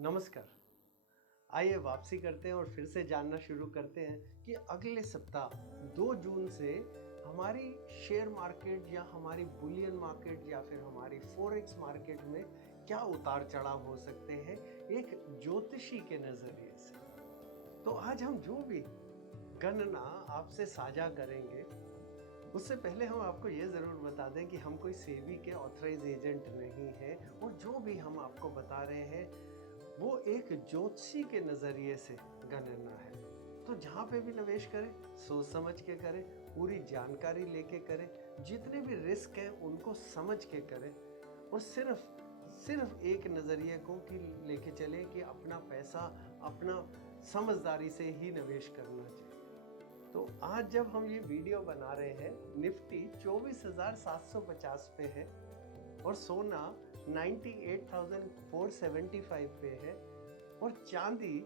नमस्कार। आइए वापसी करते हैं और फिर से जानना शुरू करते हैं कि अगले सप्ताह 2 जून से हमारी शेयर मार्केट या हमारी बुलियन मार्केट या फिर हमारी फॉरेक्स मार्केट में क्या उतार चढ़ाव हो सकते हैं एक ज्योतिषी के नज़रिए से। तो आज हम जो भी गणना आपसे साझा करेंगे उससे पहले हम आपको ये ज़रूर बता दें कि हम कोई सेबी के ऑथराइज एजेंट नहीं हैं और जो भी हम आपको बता रहे हैं वो एक ज्योतिषी के नज़रिए से गणना है। तो जहाँ पे भी निवेश करें सोच समझ के करें, पूरी जानकारी लेके करें, जितने भी रिस्क हैं उनको समझ के करें और सिर्फ एक नज़रिए को कि लेके चलें कि अपना पैसा अपना समझदारी से ही निवेश करना चाहिए। तो आज जब हम ये वीडियो बना रहे हैं निफ्टी 24,750 पे है और सोना 98,475 पे है और चांदी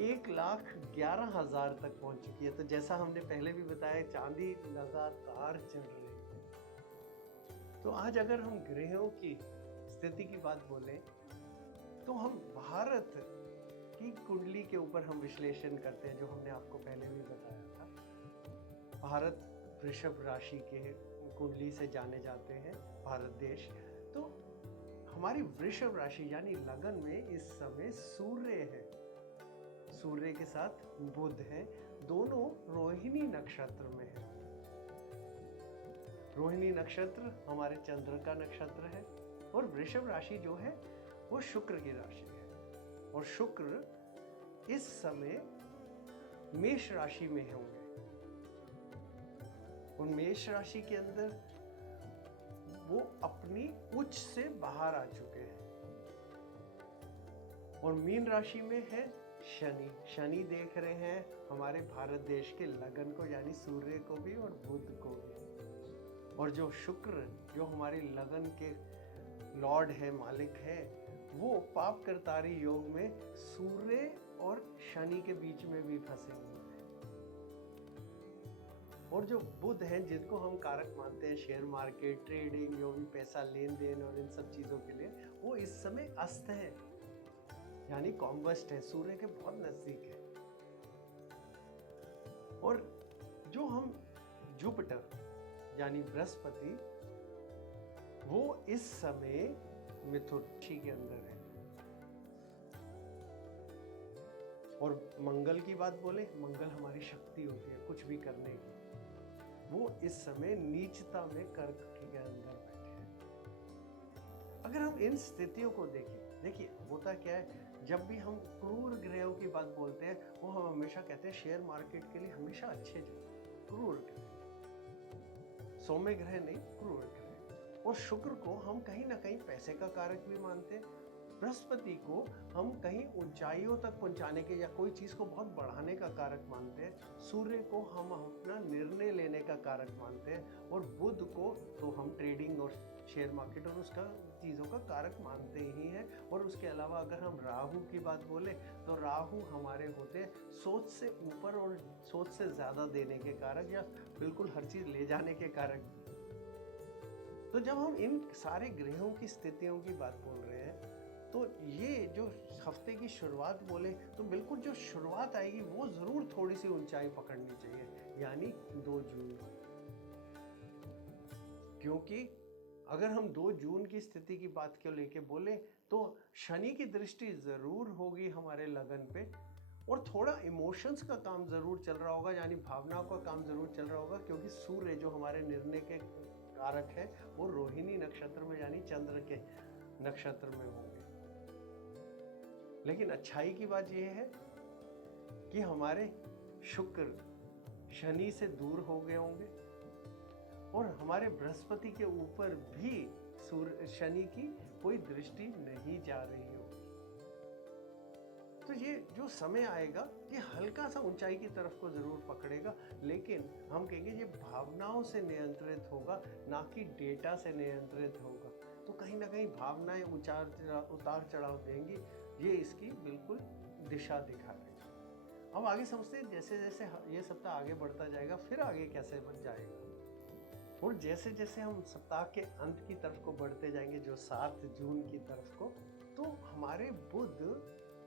1,11,000 तक पहुंच चुकी है। तो जैसा हमने पहले भी बताया चांदी लगातार चढ़ रही है। तो आज अगर हम ग्रहों की स्थिति की बात बोलें तो हम भारत की कुंडली के ऊपर हम विश्लेषण करते हैं जो हमने आपको पहले भी बताया था। भारत वृषभ राशि के कुंडली से जाने जाते हैं भारत देश। तो हमारी वृषभ राशि यानी लगन में इस समय सूर्य है, सूर्य के साथ बुध है, दोनों रोहिणी नक्षत्र में है। रोहिणी नक्षत्र हमारे चंद्र का नक्षत्र है और वृषभ राशि जो है वो शुक्र की राशि है और शुक्र इस समय मेष राशि में होंगे और मेष राशि के अंदर वो अपनी उच्च से बाहर आ चुके हैं और मीन राशि में है शनि। शनि देख रहे हैं हमारे भारत देश के लगन को यानी सूर्य को भी और बुध को भी। और जो शुक्र जो हमारी लगन के लॉर्ड है, मालिक है, वो पाप करतारी योग में सूर्य और शनि के बीच में भी फंसे हुए हैं। और जो बुध हैं जिनको हम कारक मानते हैं शेयर मार्केट, ट्रेडिंग, जो भी पैसा लेन देन और इन सब चीज़ों के लिए, वो इस समय अस्त है यानी कॉम्बस्ट है, सूर्य के बहुत नज़दीक है। और जो हम जुपिटर यानी बृहस्पति वो इस समय मिथुन राशि के अंदर है। और मंगल की बात बोले, मंगल हमारी शक्ति होती है कुछ भी करने की, वो इस समय नीचता में कर्क के अंदर बैठे हैं। अगर हम इन स्थितियों को देखिए होता क्या है, जब भी हम क्रूर ग्रहों की बात बोलते हैं वो हम हमेशा कहते हैं शेयर मार्केट के लिए हमेशा अच्छे जो क्रूर ग्रह, सौम्य ग्रह नहीं, क्रूर ग्रह। और शुक्र को हम कहीं ना कहीं पैसे का कारक भी मानते हैं, बृहस्पति को हम कहीं ऊंचाइयों तक पहुंचाने के या कोई चीज़ को बहुत बढ़ाने का कारक मानते हैं, सूर्य को हम अपना निर्णय लेने का कारक मानते हैं और बुध को तो हम ट्रेडिंग और शेयर मार्केट और उसका चीज़ों का कारक मानते ही हैं। और उसके अलावा अगर हम राहु की बात बोले तो राहु हमारे होते हैं सोच से ऊपर और सोच से ज़्यादा देने के कारक या बिल्कुल हर चीज़ ले जाने के कारक। तो जब हम इन सारे ग्रहों की स्थितियों की बात बोल रहे हैं तो ये जो हफ्ते की शुरुआत बोले तो बिल्कुल जो शुरुआत आएगी वो ज़रूर थोड़ी सी ऊंचाई पकड़नी चाहिए यानी 2 जून को। क्योंकि अगर हम 2 जून की स्थिति की बात को लेके बोले तो शनि की दृष्टि ज़रूर होगी हमारे लगन पे और थोड़ा इमोशंस का काम ज़रूर चल रहा होगा यानी भावनाओं का काम ज़रूर चल रहा होगा, क्योंकि सूर्य जो हमारे निर्णय के कारक है वो रोहिणी नक्षत्र में यानी चंद्र के नक्षत्र में होंगे। लेकिन अच्छाई की बात यह है कि हमारे शुक्र शनि से दूर हो गए होंगे और हमारे बृहस्पति के ऊपर भी शनि की कोई दृष्टि नहीं जा रही होगी। तो ये जो समय आएगा ये हल्का सा ऊंचाई की तरफ को जरूर पकड़ेगा, लेकिन हम कहेंगे ये भावनाओं से नियंत्रित होगा ना कि डेटा से नियंत्रित होगा। तो कहीं ना कहीं भावनाएं उतार चढ़ाव देंगी, ये इसकी बिल्कुल दिशा दिखा रही है। अब आगे समझते हैं जैसे जैसे ये सप्ताह आगे बढ़ता जाएगा फिर आगे कैसे बन जाएगा और जैसे जैसे हम सप्ताह के अंत की तरफ को बढ़ते जाएंगे जो 7 जून की तरफ को, तो हमारे बुध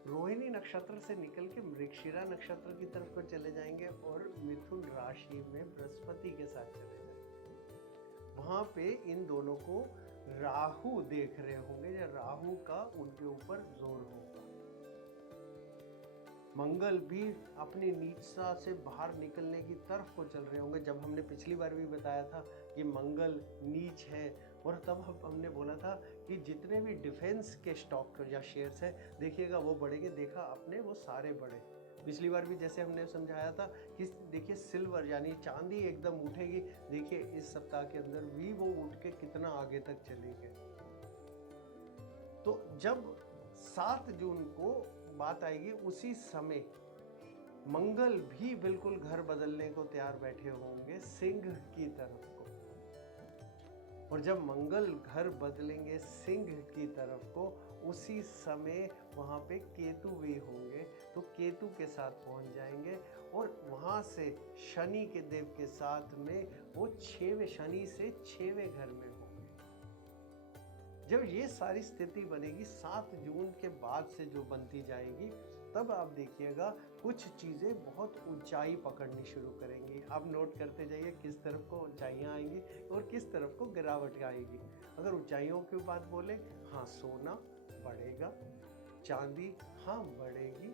रोहिणी नक्षत्र से निकल के मृगशिरा नक्षत्र की तरफ को चले जाएंगे और मिथुन राशि में बृहस्पति के साथ चले जाएंगे। वहां पे इन दोनों को राहु देख रहे होंगे या राहु का उनके ऊपर जोर होगा। मंगल भी अपनी नीचता से बाहर निकलने की तरफ को चल रहे होंगे। जब हमने पिछली बार भी बताया था कि मंगल नीच है, और तब हमने बोला था कि जितने भी डिफेंस के स्टॉक या शेयर्स हैं देखिएगा वो बढ़ेंगे। देखा आपने, वो सारे बढ़े। पिछली बार भी जैसे हमने समझाया था कि देखिए सिल्वर यानी चांदी एकदम उठेगी। देखिए इस सप्ताह के अंदर भी वो उठ के कितना आगे तक चली गई। तो जब 7 जून को बात आएगी उसी समय मंगल भी बिल्कुल घर बदलने को तैयार बैठे होंगे सिंह की तरफ को। और जब मंगल घर बदलेंगे सिंह की तरफ को, उसी समय वहां पे केतु भी होंगे। तो केतु के साथ पहुंच जाएंगे और वहां से शनि के देव के साथ में वो 6वें शनि से 6वें घर में होंगे। जब ये सारी स्थिति बनेगी 7 जून के बाद से जो बनती जाएगी, तब आप देखिएगा कुछ चीज़ें बहुत ऊंचाई पकड़नी शुरू करेंगी। आप नोट करते जाइए किस तरफ को ऊंचाइयाँ आएंगी और किस तरफ को गिरावट आएगी। अगर ऊंचाइयों की बात बोले, हाँ सोना बढ़ेगा, चांदी हाँ बढ़ेगी।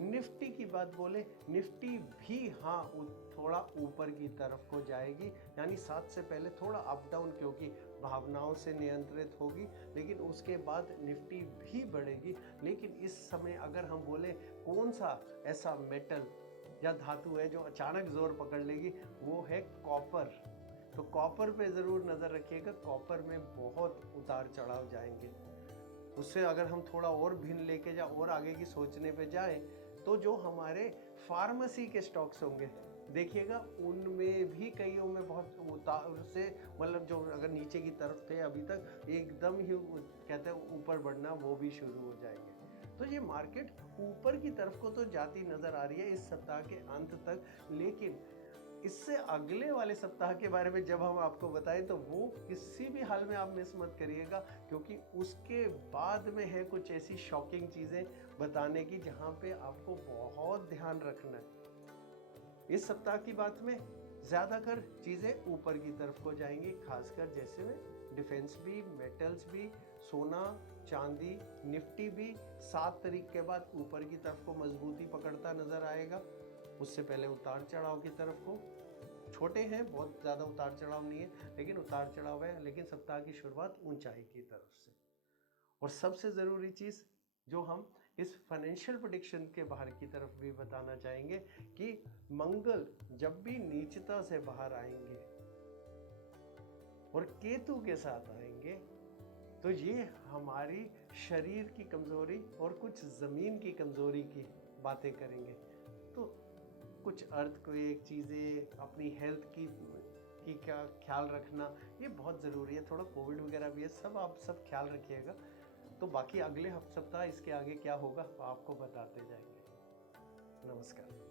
निफ्टी की बात बोले, निफ्टी भी हाँ थोड़ा ऊपर की तरफ को जाएगी, यानी 7 से पहले थोड़ा अप डाउन क्योंकि भावनाओं से नियंत्रित होगी, लेकिन उसके बाद निफ्टी भी बढ़ेगी। लेकिन इस समय अगर हम बोले कौन सा ऐसा मेटल या धातु है जो अचानक जोर पकड़ लेगी, वो है कॉपर। तो कॉपर पे ज़रूर नज़र रखिएगा। कॉपर में बहुत उतार चढ़ाव जाएंगे। उससे अगर हम थोड़ा और भिन्न लेके जाए और आगे की सोचने पे जाएं, तो जो हमारे फार्मेसी के स्टॉक्स होंगे देखिएगा, उनमें भी कईयों में बहुत उतार से, मतलब जो अगर नीचे की तरफ थे अभी तक, एकदम ही कहते हैं ऊपर बढ़ना, वो भी शुरू हो जाएंगे। तो ये मार्केट ऊपर की तरफ को तो जाती नजर आ रही है इस सप्ताह के अंत तक। लेकिन इससे अगले वाले सप्ताह के बारे में जब हम आपको बताएं तो वो किसी भी हाल में आप मिस मत करिएगा, क्योंकि उसके बाद में है कुछ ऐसी शॉकिंग चीज़ें बताने की जहां पे आपको बहुत ध्यान रखना है। इस सप्ताह की बात में ज़्यादातर चीज़ें ऊपर की तरफ को जाएंगी, खासकर जैसे में डिफेंस भी, मेटल्स भी, सोना, चांदी, निफ्टी भी 7 तारीख के बाद ऊपर की तरफ को मजबूती पकड़ता नजर आएगा। उससे पहले उतार चढ़ाव की तरफ को छोटे हैं, बहुत ज़्यादा उतार चढ़ाव नहीं है, लेकिन उतार चढ़ाव है। लेकिन सप्ताह की शुरुआत ऊंचाई की तरफ से। और सबसे ज़रूरी चीज़ जो हम इस फाइनेंशियल प्रेडिक्शन के बाहर की तरफ भी बताना चाहेंगे कि मंगल जब भी नीचता से बाहर आएंगे और केतु के साथ आएंगे, तो ये हमारी शरीर की कमज़ोरी और कुछ ज़मीन की कमज़ोरी की बातें करेंगे। तो कुछ अर्थक्वेक चीज़ें, अपनी हेल्थ की क्या ख्याल रखना, ये बहुत ज़रूरी है। थोड़ा कोविड वगैरह भी है, सब आप सब ख्याल रखिएगा। तो बाकी अगले सप्ताह इसके आगे क्या होगा आपको बताते जाएंगे। नमस्कार।